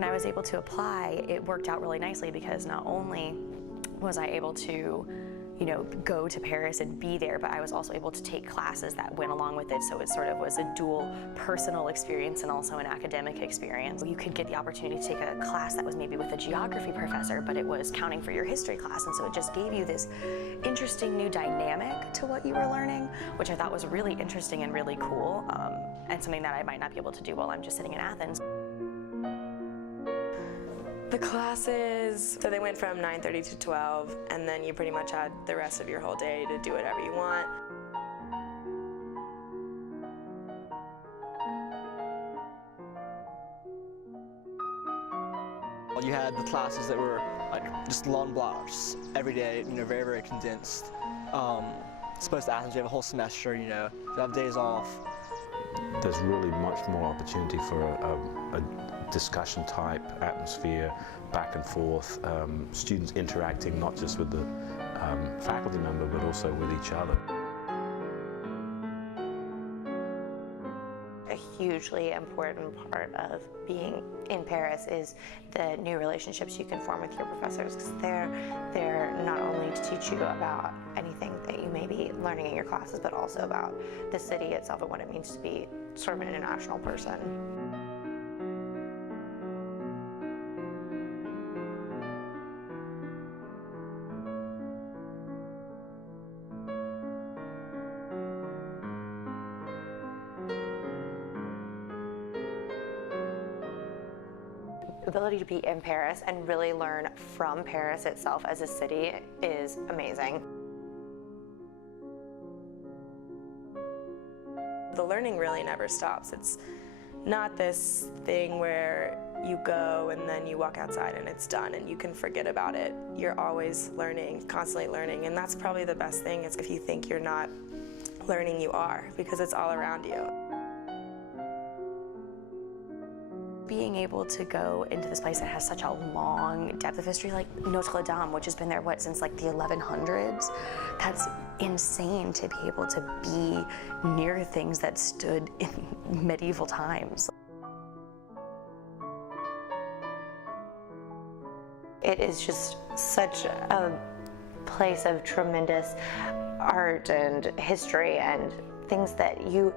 When I was able to apply, it worked out really nicely because not only was I able to go to Paris and be there, but I was also able to take classes that went along with it, so it sort of was a dual personal experience and also an academic experience. You could get the opportunity to take a class that was maybe with a geography professor, but it was counting for your history class, and so it just gave you this interesting new dynamic to what you were learning, which I thought was really interesting and really cool, and something that I might not be able to do while I'm just sitting in Athens. The classes, so they went from 9:30 to 12, and then you pretty much had the rest of your whole day to do whatever you want. You had the classes that were like just long blocks every day, very, very condensed. As opposed to Athens, you have a whole semester, you have days off. There's really much more opportunity for a discussion type atmosphere, back and forth, students interacting not just with the faculty member but also with each other. A hugely important part of being in Paris is the new relationships you can form with your professors, because they're not only to teach you about anything that you may be learning in your classes, but also about the city itself and what it means to be sort of an international person. The ability to be in Paris and really learn from Paris itself as a city is amazing. The learning really never stops. It's not this thing where you go and then you walk outside and it's done and you can forget about it. You're always learning, constantly learning, and that's probably the best thing. Is if you think you're not learning, you are, because it's all around you. Being able to go into this place that has such a long depth of history, like Notre Dame, which has been there, since like the 1100s, that's insane to be able to be near things that stood in medieval times. It is just such a place of tremendous art and history and things that you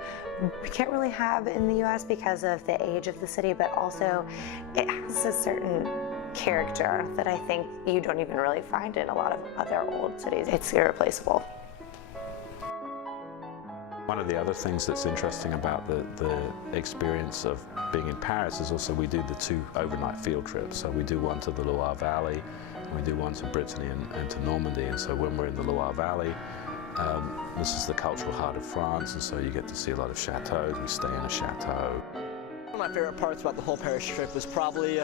can't really have in the US because of the age of the city, but also it has a certain character that I think you don't even really find in a lot of other old cities. It's irreplaceable. One of the other things that's interesting about the experience of being in Paris is also we do the 2 overnight field trips. So we do one to the Loire Valley, and we do one to Brittany and to Normandy. And so when we're in the Loire Valley, this is the cultural heart of France, and so you get to see a lot of chateaux. We stay in a chateau. One of my favorite parts about the whole Paris trip was probably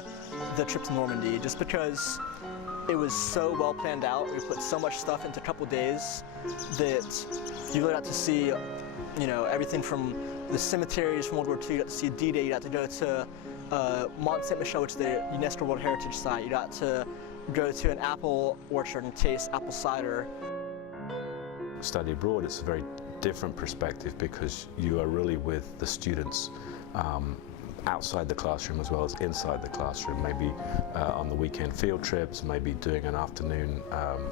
the trip to Normandy, just because it was so well planned out. We put so much stuff into a couple days that you really got to see, everything from the cemeteries from World War II. You got to see D-Day. You got to go to Mont Saint-Michel, which is the UNESCO World Heritage Site. You got to go to an apple orchard and taste apple cider. Study abroad, it's a very different perspective because you are really with the students outside the classroom as well as inside the classroom, maybe on the weekend field trips, maybe doing an afternoon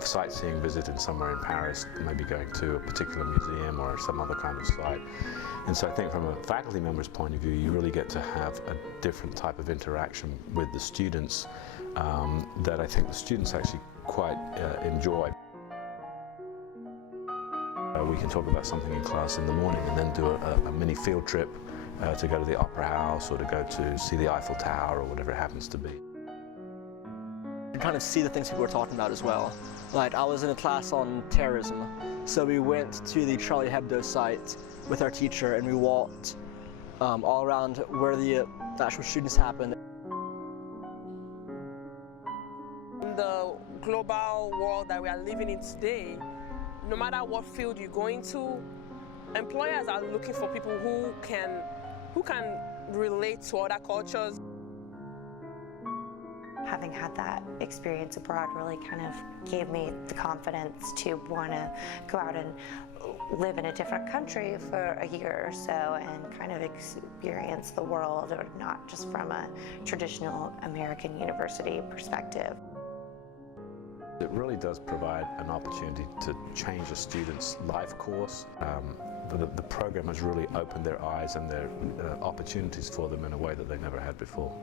sightseeing visit in somewhere in Paris, maybe going to a particular museum or some other kind of site. And so I think from a faculty member's point of view, you really get to have a different type of interaction with the students that I think the students actually quite enjoy. We can talk about something in class in the morning and then do a mini field trip to go to the Opera House or to go to see the Eiffel Tower or whatever it happens to be. You kind of see the things people were talking about as well. Like, I was in a class on terrorism, so we went to the Charlie Hebdo site with our teacher and we walked all around where the actual shootings happened. In the global world that we are living in today, no matter what field you go into, employers are looking for people who can relate to other cultures. Having had that experience abroad really kind of gave me the confidence to want to go out and live in a different country for a year or so and kind of experience the world, or not just from a traditional American university perspective. It really does provide an opportunity to change a student's life course. The program has really opened their eyes and their opportunities for them in a way that they never had before.